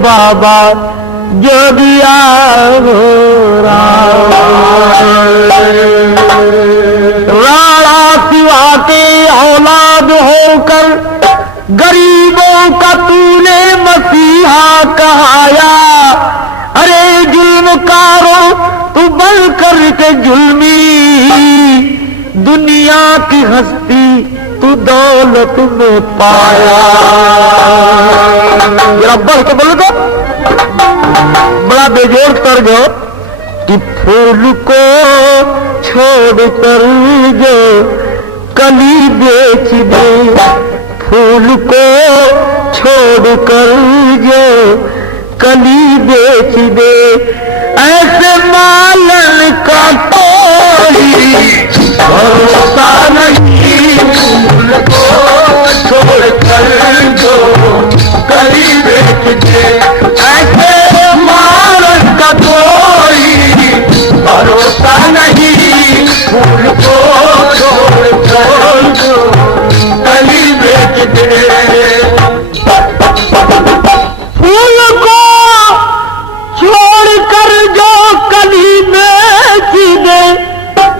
बाबा जोगिया हो राणा शिवा के औलाद होकर गरीबों का तूने मसीहा कहाया। अरे जुल्मकारों तू बन कर के जुल्मी, दुनिया की हस्ती तू दौलत में पाया। बढ़ के बोलो तो बड़ा बेजोड़ कर दो कि फूल को छोड़कर जो कली बेच दे, फूल को छोड़कर जो कली बेच दे, ऐसे मालन का कोई भरोसा नहीं। फूल को छोड़कर जो कली बेच दे, ऐसे मालन का कोई भरोसा नहीं। फूल को छोड़कर जो कली बेच दे, फूल को छोड़कर जो कली बेच दे,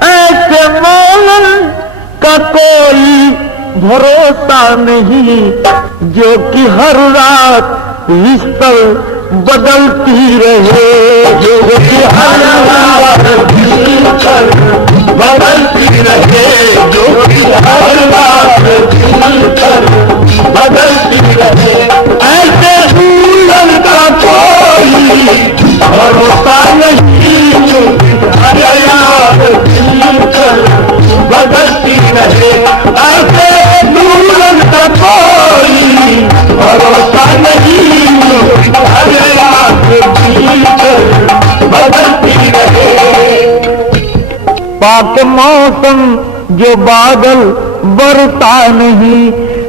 ऐसे मालन का कोई भरोसा नहीं। जो कि हर रात बिस्तर बदलती रहे, जो कि हर रात बिस्तर बदलती रहे, जो कि हर रात बिस्तर बदलती रहे, ऐसे दुल्हन का कोई भरोसा नहीं। जो कि हर रात बिस्तर बदलती रहे, ऐसे दुल्हन का कोई भरोसा नहीं। हर रात बिस्तर बदलती रहे, पाक मौसम जो बादल बरसा नहीं,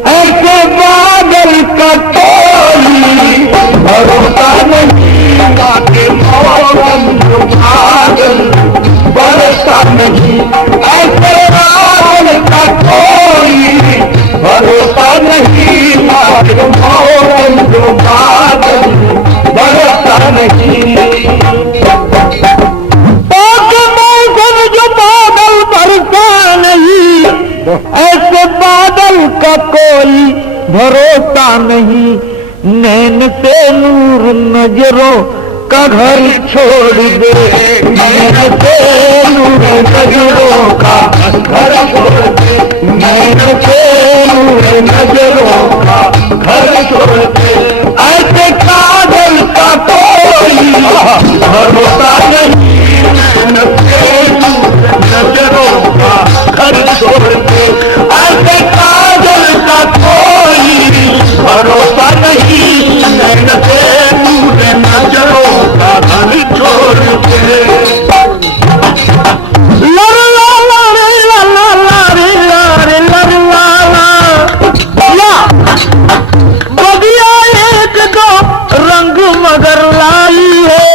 ऐसे बादल का कोई भरोसा नहीं। पाक मौसम जो बादल बरसा नहीं, ऐसे बादल का कोई भरोसा नहीं। पाक मौसम जो बादल बरसा नहीं, पाक मौसम जो बादल बरसा नहीं, ऐसे बादल का कोई भरोसा नहीं। नैन से नूर नजरों का घर छोड़ दे, नैन से नूर नजरों का घर छोड़ दे, नैन से नूर नजरों का घर छोड़ दे, ऐसे काजल का कोई भरोसा नहीं। नैन से नूर नजरों का घर छोड़ दे, ऐसे काजल का कोई भरोसा नहीं। नैन से नूर नजरों का घर छोड़ दे, बगिया एक दो रंग मगर लाई है,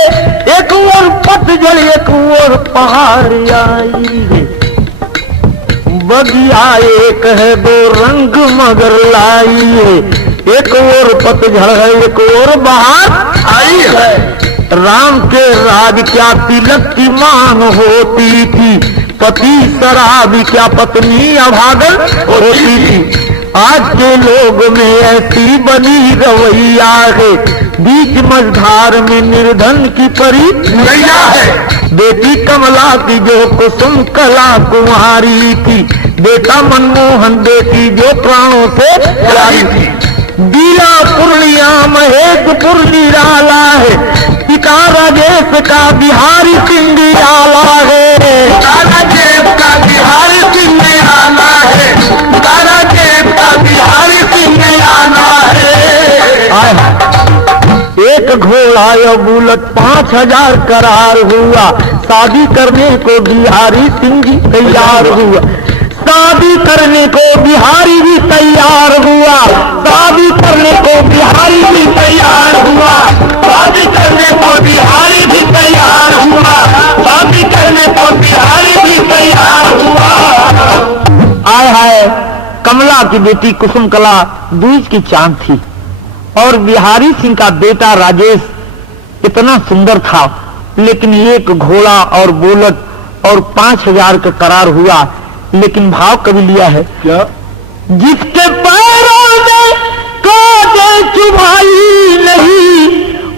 एक और पतझड़ एक और पहाड़ आई है। बगिया एक है दो रंग मगर लाई है, एक और पतझड़ है एक और बहार आई है। राम के राज क्या तिलक की मांग होती थी, पति शराबी क्या पत्नी अभागन होती थी। आज के लोग में ऐसी बनी रवैया है, बीच मझधार में निर्धन की परी नैया है। बेटी कमला की जो कुसुम कला कुमारी थी, बेटा मनमोहन बेटी जो प्राणों से प्यारी थी। दिला पूर्णिया महेशपुर निराला है, पिता राजेश का बिहारी सिंह निराला है। राजेश का बिहारी सिंह निराला है, राजेश का बिहारी सिंह निराला है। एक घोड़ा या बुलेट 5000 करार हुआ, शादी करने को बिहारी सिंह जी तैयार हुआ। शादी करने को बिहारी भी तैयार हुआ, शादी करने को बिहारी भी तैयार हुआ, शादी करने को बिहारी भी तैयार हुआ, शादी करने को बिहारी भी तैयार हुआ। आय हाय, कमला की बेटी कुसुम कला बीच की चांद थी और बिहारी सिंह का बेटा राजेश इतना सुंदर था, लेकिन एक घोड़ा और बुलेट और 5000 का करार हुआ। लेकिन भाव कभी लिया है क्या? जिसके पैरों में कांटे चुभाई नहीं,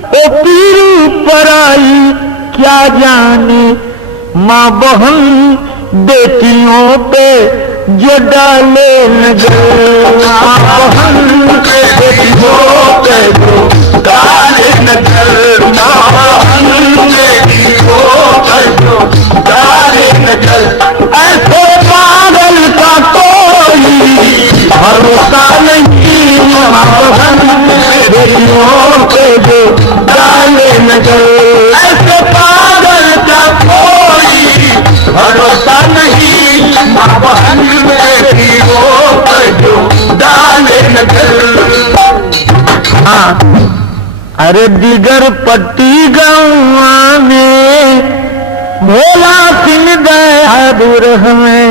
ओ पीर पर आई क्या जाने, माँ बहन बेटियों पे जो डाले नजर, माँ बहन बेटियों पे जो डाले नजर, माँ बहन बेटियों पे जो डाले नजर। ऐसे पागल का कोई भरोसा नहीं, माँ बहन बेटियों पे जो डाले नजर। ऐसे पागल का कोई भरोसा नहीं, माँ बहन बेटियों पे जो डाले नजर। हाँ, अरे दिगर पट्टी गाँव में भोला सिंह बहादुर हमें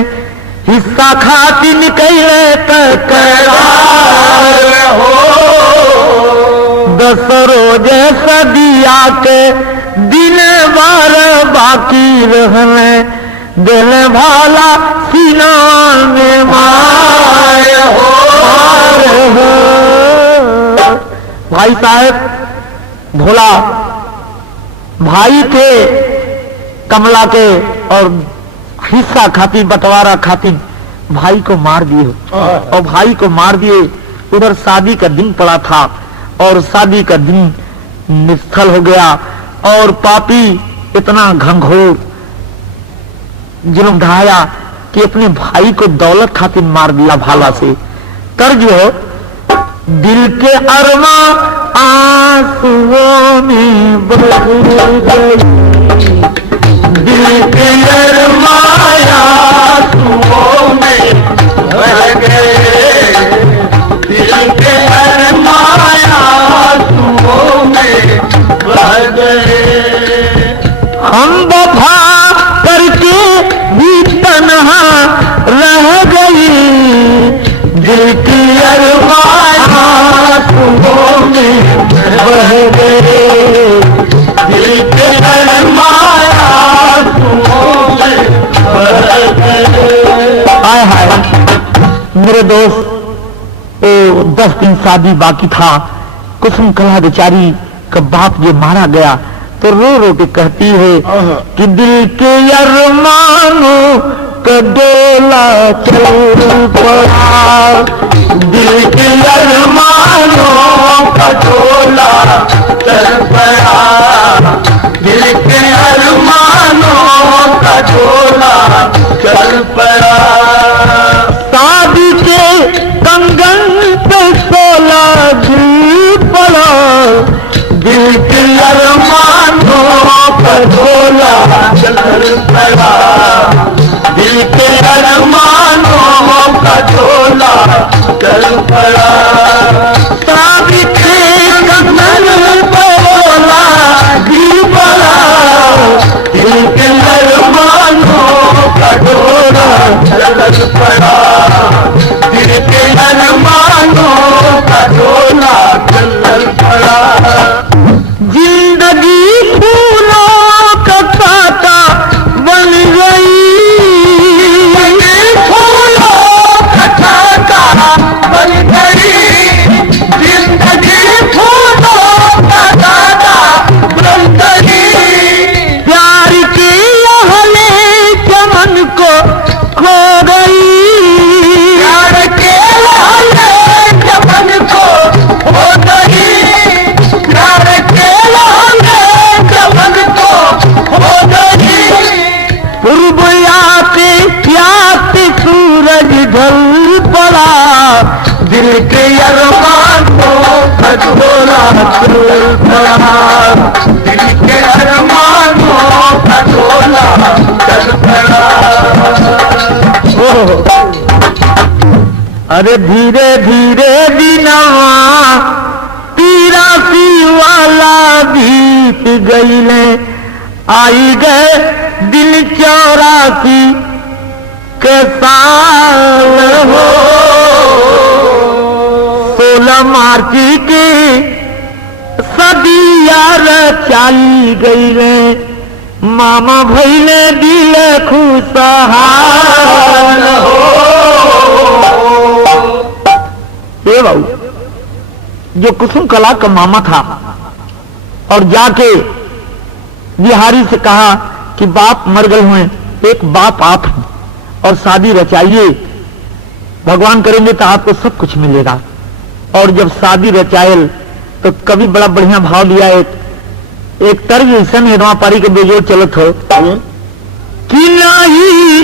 हिस्सा खाती निकले तकरार हो। 10 रोज सदिया के दिन 12 बाकी रहने, दिल भाला सीना में मार हो। भाई साहब भोला भाई थे कमला के, और हिस्सा खाती बंटवारा खाती भाई को मार दिए, और भाई को मार दिए। उधर शादी का दिन पड़ा था और शादी का दिन निष्फल हो गया, और पापी इतना घंघोर जुल्म ढाया कि अपने भाई को दौलत खातिर मार दिया भाला से। कर्ज हो दिल के अरमा आंसुओं में बह गई, दिल के अरमाया आंसुओं में बह गए, दिल के अरमाया आंसुओं में बह गए। हम वफा करके भी तन्हा रह गई, दिल की अरमाया आंसुओं में बह गए, दिल के अरमाया आंसुओं में बह गए। हाय हाय मेरे दोस्त, 10 दिन शादी बाकी था। कुसुम कला बेचारी का बाप जो मारा गया तो रो रो के कहती है कि दिल के अरमानों का डोला चल पड़ा, दिल के अरमानों का डोला चल पड़ा, दिल के अरमानों का डोला चल पड़ा। शादी के कंगन पे 16 दिल पड़ा, दिल के अरमानों का डोला चल पड़ा, दिल के अरमानों का डोला चल पड़ा। शादी के कंगन पे 16 दिल पड़ा, दिल के अरमानों का डोला चल पड़ा, दिल के अरमानों का डोला चल पड़ा। जिंदगी फूलों का कांटा बन गई, फूलों का कांटा बन गई, सुबह आते आते सूरज ढल पड़ा, दिल के अरमान को खटोला चल पड़ा, दिल के अरमान को खटोला चल पड़ा। अरे धीरे धीरे दिनवा तिरासी वाला बीत गईले, आई गए दिल 84 के साल हो। 16 मार्च की सदिया चाली गईले, मामा भैले दिल खुशहाल हो। ये बाबू जो कुसुम कला का मामा था और जाके बिहारी से कहा कि बाप मर गए हुए, एक बाप आप हैं और शादी रचाइए, भगवान करेंगे तो आपको सब कुछ मिलेगा। और जब शादी रचायल तो कभी बड़ा बढ़िया भाव लिया, एक तर्ज ऐसा निर्मा पारी के बेजोड़ चलत हो कि नहीं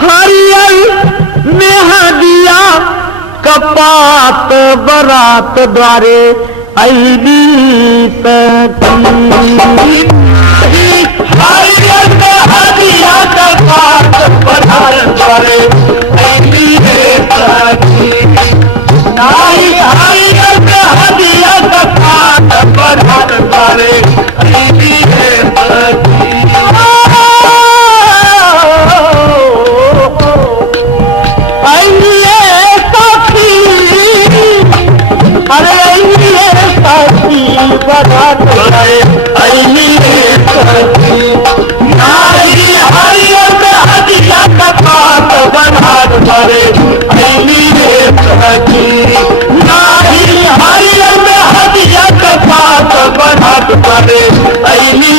हरियल मेहदिया कपात बरात द्वारे ऐली सकी, हरियल मेहदिया कपात बरात द्वारे ऐली सकी, नहीं हरियल मेहदिया कपात बरात द्वारे ऐली सकी। बरात द्वारे ऐली सकी, नारी हरियल मेहदिया कपात बरात द्वारे ऐली सकी, नारी हरियल मेहदिया कपात बरात द्वारे ऐली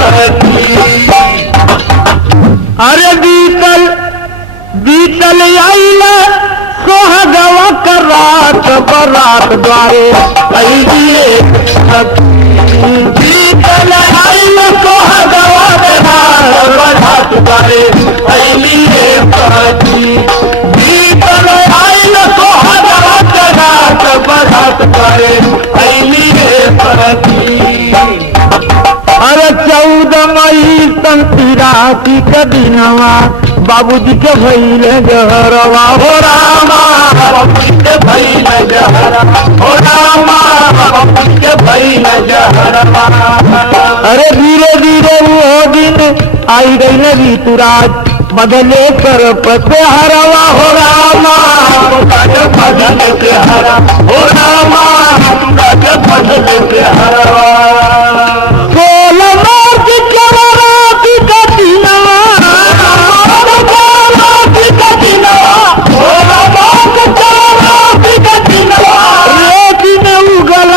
सकी। अरे बीतल आइला सोहगवा का रात बरात द्वारे ऐली सकी, बीतल आइला सोहगवा का रात बरात द्वारे ऐली सकी, बीतल आइला सोहगवा का रात बरात द्वारे ऐली सकी। अरे 14 मई सन 83 का दिनवा बाबूजी के भैले जहरवा हो रामा, बाबूजी के भैले जहरवा हो रामा, बाबूजी के भैले जहरवा। अरे धीरे धीरे वो दिन आई गई न ऋतुराज, बदले कर पते हरवा हो रामा, बदले से हरा हो रामा, बदले से हरवा। 16 मार्च के रात का दिनवा,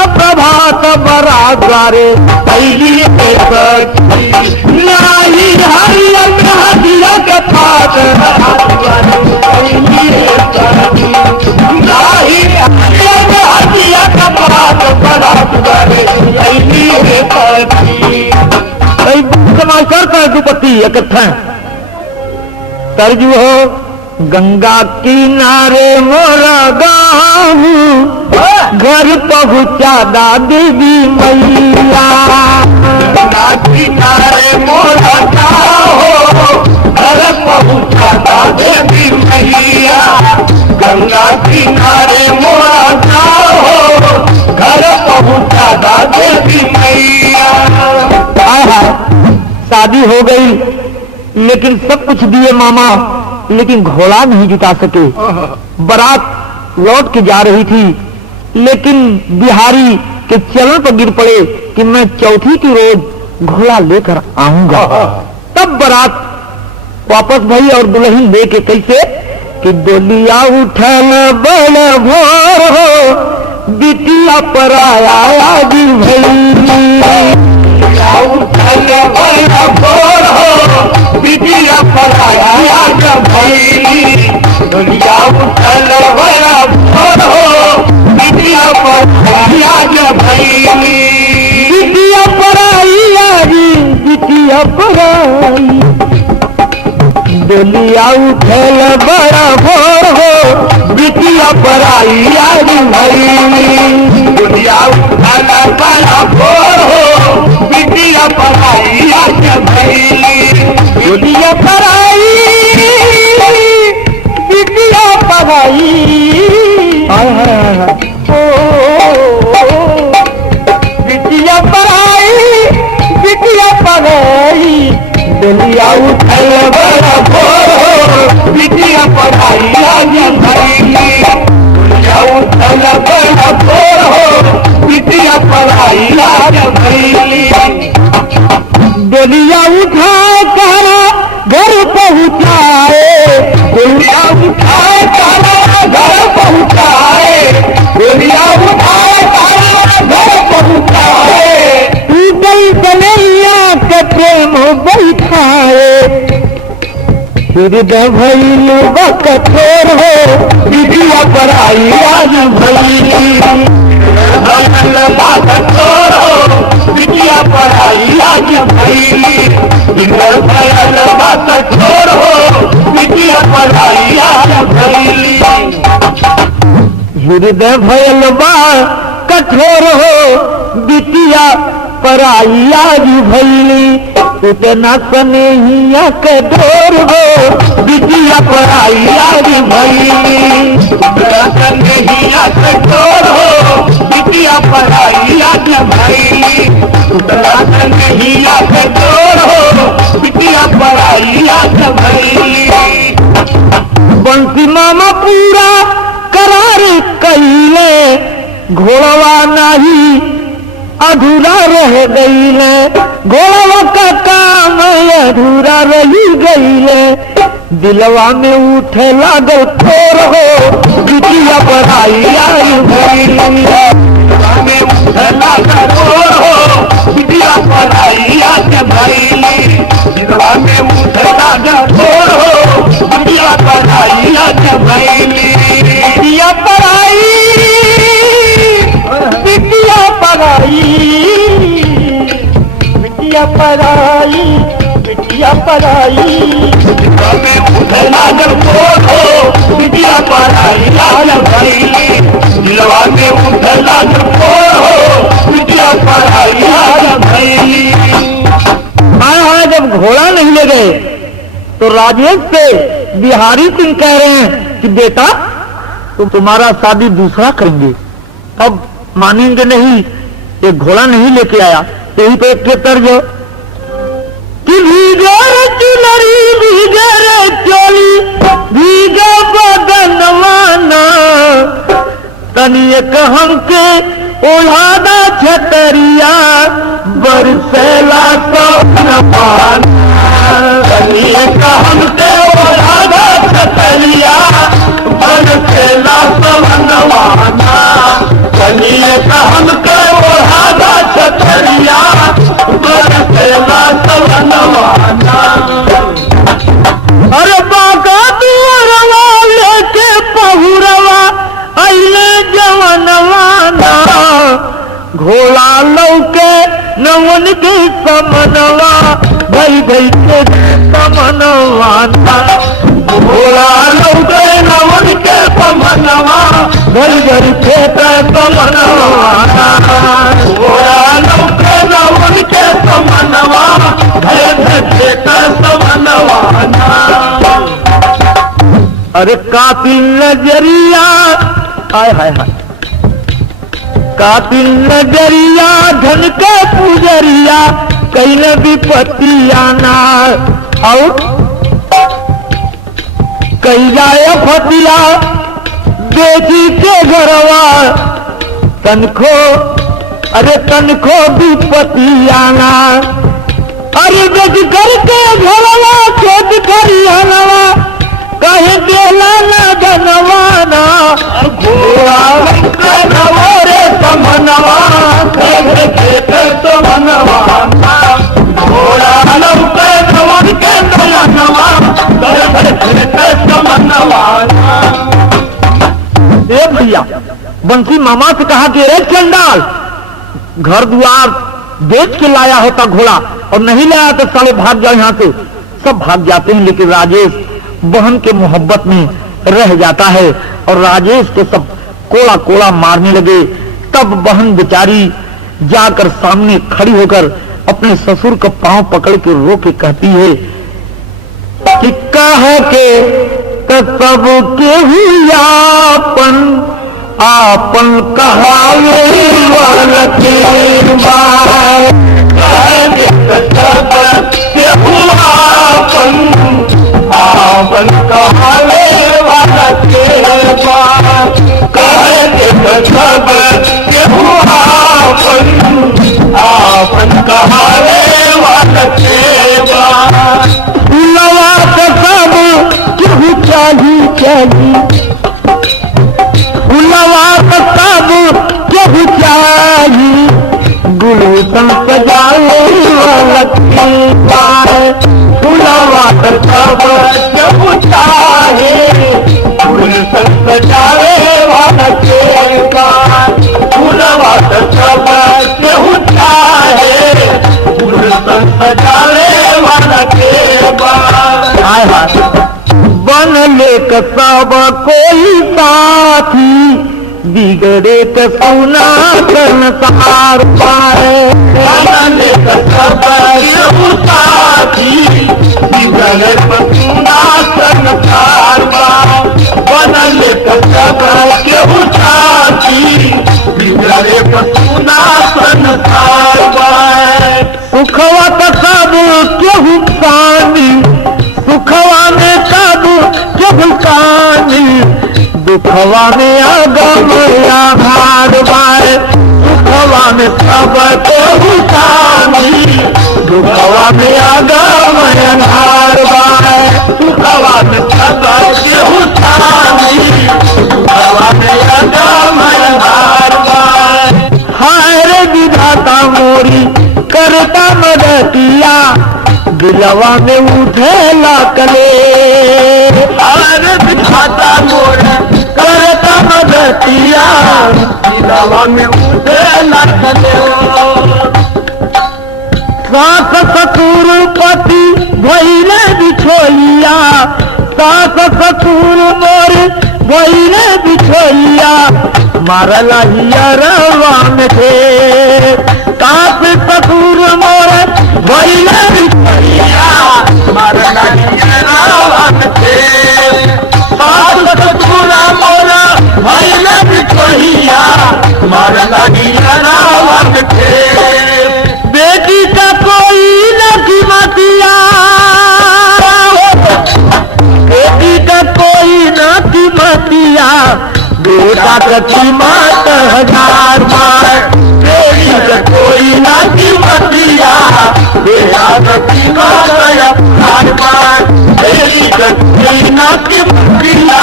प्रभात बरात द्वारे ऐली सकी, नाही हरियल मेहदिया कपात बरात द्वारे ऐली सकी, नाही हरियल मेहदिया कपात बरात द्वारे ऐली सकी। समाज करता है दुपट्टी इकट्ठा तर्जु हो, गंगा किनारे मोरा गाँव, घर पहुँचा दा देवी मैया, गंगा किनारे मोरा गाँव, घर पहुँचा दा देवी मैया, गंगा किनारे मोरा गाँव, घर पहुँचा दा देवी मैया। शादी हो गई लेकिन सब कुछ दिए मामा, लेकिन घोड़ा नहीं जुटा सके। बारात लौट के जा रही थी लेकिन बिहारी के चरण पर गिर पड़े कि मैं चौथी की रोज घोड़ा लेकर आऊंगा। तब बारात वापस भई और दुल्हन लेके कैसे कि डोलिया उठल बड़ भोर हो, बिटिया पर आया गिर भई, उठल बड़ भोर हो, बिटिया पर आया गिर भई, डोलिया उठल बड़ भोर हो, बिटिया पर आया गिर भई, बिटिया पर आया गिर, बिटिया पर आई डोलिया उठल बड़ा भोर हो बिटिया पराई आज भैली। डोलिया उठल बड़ा भोर हो बिटिया पराई आज भैली। डोलिया पराई बिटिया पराई बिटिया पराई बिटिया पराई डोलिया उठल बड़ा भोर हो बिटिया पराई आज भैली। डोलिया उठल बड़ा भोर हो बिटिया पराई आज भैली। डोलिया उठा कर घर पहुँचाए। डोलिया उठाए तारा घर पहुँचाए। डोलिया उठाए तारा घर पहुँचाए। टूटल कन्हैया के प्रेम बैठाए। हृदय भइल कठोर हो बिटिया पराई आज भैली। कठोर हो बिटिया पराई आज भैली। कठोर हो बिटिया पराई आज भैली। हृदय भइल बा कठोर हो बिटिया पराई आज भैली। उतना स्नेहिया के डोर हो बिटिया पराई आज भैली। कन्हैया कठोर हो बिटिया पराई आज भैली। कन्हैया कठोर हो बिटिया पराई आज भैली। बंसी मामा पूरा करार कइले घोड़वा नहीं अधूरा रह गईले। घोड़वा का काम अधूरा रही गईले। दिलवा में उठे लागल थोर हो बिटिया पराई आज भैली। में उठला कठोर हो बिटिया पराई आज भैली। में उठला कठोर हो बिटिया पराई आज भैली। बिटिया पराई बिटिया पराई बिटिया पराई बिटिया पराई। में उठला कठोर हो बिटिया पराई आज भैली। दिलवा में उठला कठोर हो बिटिया पराई आज भैली। हाँ, जब घोड़ा नहीं ले गए तो राजेश से बिहारी सिंह कह रहे हैं कि बेटा तो तुम्हारा शादी दूसरा करेंगे। अब मानेंगे नहीं, एक घोड़ा नहीं लेके आया। यही तो एक के तर्ज कि भीगर चुनरी भीगर चोली भीगा बदनवाना तनिक हमके ओढ़ादा छतरिया बरसेला सपनवान। तनिक हमके ओढ़ादा छतरिया बरसेला सपनवाना। तनिक हमके ओढ़ादा छतरिया बरसेला सपनवाना। अरे बाका दुअरवा लेके पहुरवा अइले जवनवाना घोड़ा लौके नवन के समनवा भई भई के समनवाना। घोड़ा लौके नवन के समनवा भई भई के समनवाना। घोड़ा लौके नवन के समनवा भई भई के समनवाना। अरे कातिल नजरिया हाय हाय हाय कातिल नजरिया धन के पुजरिया कैल विपत्तिया ना और कई जाए फतिला बेची के घरवा तनखो अरे तनखो विपत्तिया ना। अरे बेच करके घरवा खेत खरियानवा कहे देला ना धनवाना। घोड़ा लौके नवरे समनवा भई भई के समनवाना। घोड़ा लौके नवन के समनवा भई भई के समनवाना। ए भैया बंसी मामा से कहा कि रे चंडाल घर द्वार बेच के लाया होता घोड़ा और नहीं लाया तो साले भाग जाओ यहाँ से। सब भाग जाते हैं, लेकिन राजेश बहन के मोहब्बत में रह जाता है और राजेश को सब कोड़ा कोड़ा मारने लगे। तब बहन बेचारी जाकर सामने खड़ी होकर अपने ससुर का पांव पकड़ के रो के कहती है कि कह के सब के ही आपन आपन कहावे वाला के बात, आपन कहावे वाला के बात, आपन कहावे वाला के बात। लवा तो सब केहू चाही चाही, लवा तो सब केहू चाही, गुलशन सजावे वाला के बात, फुलवा तो सब केहू चाहे, गुलशन सजावे वाला के बात, फुलवा तो सब केहू चाहे, गुलशन सजावे वाला के बात। हाय हाय बन ले सब कोई साथी, बिगड़े तो सोना संसार पाए, बनले सब केहू साथी, बिगड़े तो सोना संसार पाए, बनले सब केहू साथी, बिगड़े तो सोना संसार पाए। सुखवा तो सब केहू कानी, सुखवा में सब केहू कानी, दुखवा में आगम आधार बाए, सुखवा में सब केहू कानी, दुखवा में आगम आधार बाए, सुखवा में सब केहू कानी, दुखवा में आगम आधार बाए। हाय रे विधाता मोरी करता मदतिया, दिलवा में उठेला कले, अरे विधाता मोर करता मदतिया, दिलवा में उठे लखले। सास ससुर पति भइले बिछोलिया, सास ससुर मोर भइले बिछोलिया, मारला हियरवा में थे, सास ससुर मोर भइले बिछोलिया, मरना रावण थे, सास ससुर मोर भइले बिछोहिया, मरना रावण थे। बेटी का कोई न कीमतिया, बेटी का कोई न कीमतिया, बेटा का कीमत हजार बार, बेटी का कोई ना कीमतिया, बेटा का कीमत हजार बार, बेटी का कोई ना कीमतिया,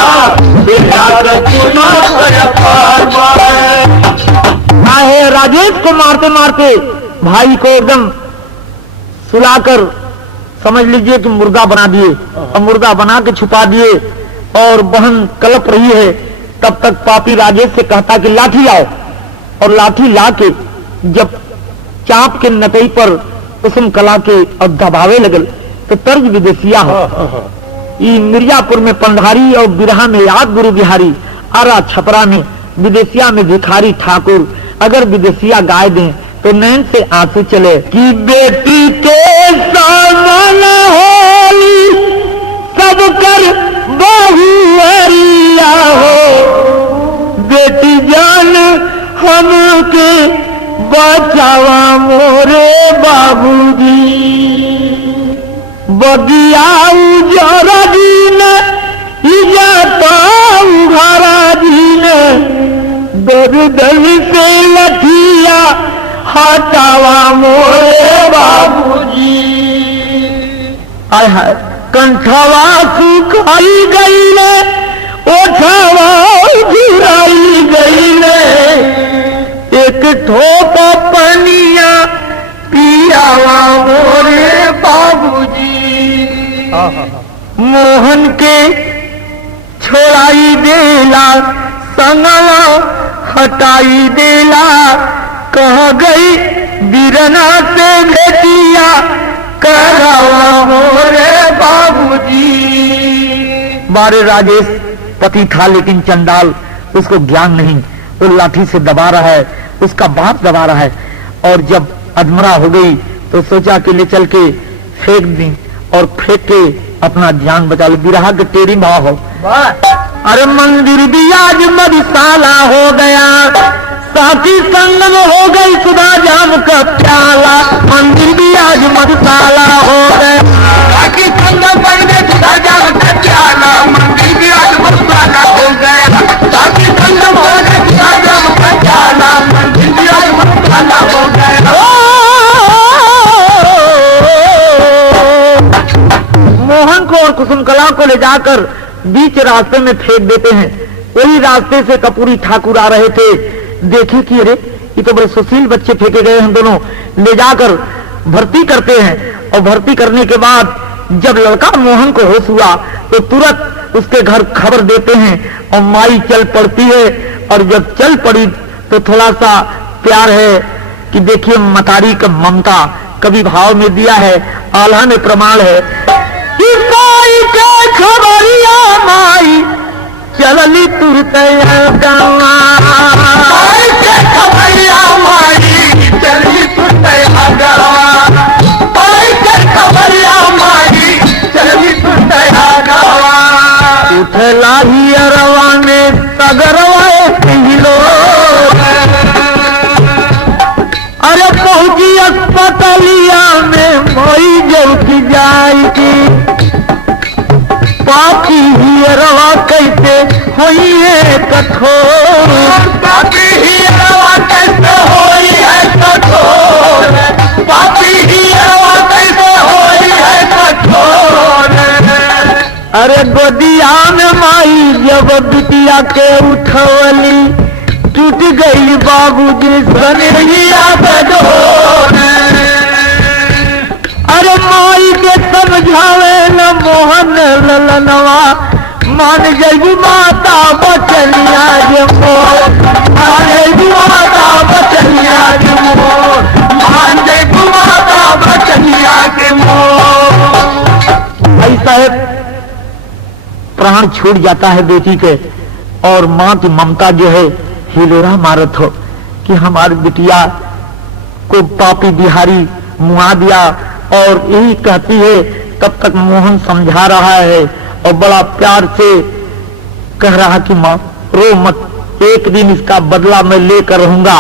बेटा का कीमत हजार बार। आहे राजेश को मारते मारते भाई को एकदम सुलाकर समझ लीजिए कि मुर्गा बना दिए, और मुर्गा बना के छुपा दिए, और बहन कलप रही है। तब तक पापी राजेश से कहता कि लाठी लाओ, और लाठी ला के जब चाप के नटई पर कुसुम कला के और दबावे लगल तो तर्ज विदेशिया हो। ई मिर्जापुर में पंधारी और बिरहा में याद गुरु बिहारी, आरा छपरा में विदेशिया में भिखारी ठाकुर। अगर विदेशिया गाय दें तो नैन से आंसू चले कि बेटी के सामन होली सब कर बहुरिया हो, बेटी जान हमके बचावा मोरे बाबूजी, बगिया उजरा दिन इजाता उघारा दिन, दर्दन से लठिया हटावा मोरे बाबूजी। आय हाय कंठवा सुखाई गईले, ओठवा झुराई गईले, एक ठोप पनिया पियावा मोरे बाबूजी। मोहन के छोड़ाई देला, संगवा हटाई देला, कह गई बिरना से बेटिया करवा मोरे बाबूजी। बारे राजेश पति था लेकिन चंडाल, उसको ज्ञान नहीं, वो लाठी से दबा रहा है, उसका बाप दबा रहा है। और जब अधमरा हो गई तो सोचा कि ले चल के फेंक दी और फेंक के अपना जान बचा लो। बिरहा के तेरी भाव हो। अरे मंदिर भी आज मधुशाला हो गया, साथी संगम हो गई सुधा जाम का प्याला। मंदिर भी आज मधुशाला हो गया, साथी संगम बन गए सुधा जाम का प्याला। मंदिर भी आज मधुशाला हो गया, साथी संगम हो गए सुधा जाम का प्याला। मंदिर भी आज मधुशाला हो गया। मोहन को और कुसुमकला को ले जाकर बीच रास्ते में फेंक देते हैं। वही रास्ते से कपूरी ठाकुर आ रहे थे, देखे कि अरे ये तो बड़े सुशील बच्चे फेंके गए हैं दोनों, ले जाकर भर्ती करते हैं। और भर्ती करने के बाद जब लड़का मोहन को होश हुआ तो तुरंत उसके घर खबर देते हैं और माई चल पड़ती है। और जब चल पड़ी तो थोड़ा सा प्यार है कि देखिए मतारी का ममता कभी भाव में दिया है, आल्हा में प्रमाण है कि माई के खबरिया माई चलली तुरत गवा। माई के खबरिया माई चलली तुरत गवा। माई के खबरिया माई चलली तुरत गवा। उठला ही अरवा में सगरवाए पिलो, अरे पहुंची अस्पतालिया में मोई जौकी जाएगी। पापी ही अरवा कैसे होई है कठोर, पापी ही अरवा कैसे होई है कठोर। पापी ही अरवा कैसे होई है कठोर। अरे गोदिया में माई जब बिटिया के उठवली, टूट गई बाबूजी सनहिया बदोर। अरे माई के समझावे न मोहन ललनवा, मान जई माता बचनिया जे मोर। मान जई माता बचनिया जे मोर। मान जय माता बचनिया के मोर। भाई साहब प्राण छूट जाता है बेटी के, और माँ की ममता जो है हिलोरा मारत हो कि हमारी बिटिया को पापी बिहारी मुआ दिया। और यही कहती है, तब तक मोहन समझा रहा है और बड़ा प्यार से कह रहा कि माँ रो मत, एक दिन इसका बदला मैं लेकर रहूंगा।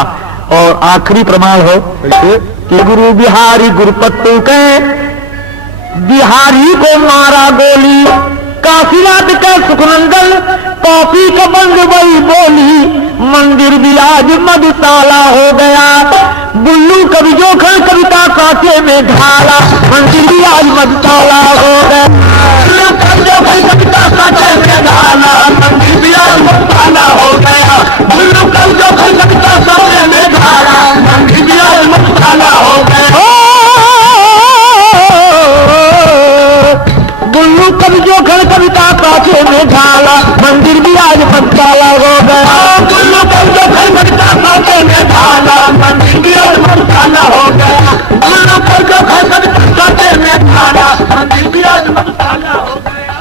और आखिरी प्रमाण हो कि गुरु बिहारी गुरुपत्तु के बिहारी को मारा गोली, काशीनाथ का सुखनंदन कॉपी का बंद वही बोली। मंदिर बिलाज मधुशाला हो गया, बुल्लू कवि जोखन कविता कांटे में ढाला। मंदिर बिलाज मधुशाला हो गया, बुल्लू कवि जोखन कविता कांटे में ढाला। मंदिर बिलाज मधुशाला हो गया। बुल्लू कवि जोखन कविता कांटे में ढाला। मंदिर बिलाज मधुशाला हो गया। बुल्लू कवि जोखन कविता कांटे में ढाला। मंदिर बिलाज मधुशाला हो गया। बुल्लू कवि जोखन कविता कांटे में ढाला। मंदिर बिलाज मधुशाला हो गया। बुल्लू कवि जोखन कविता कांटे में ढाला। मंदिर बिलाज मधुशाला हो गया।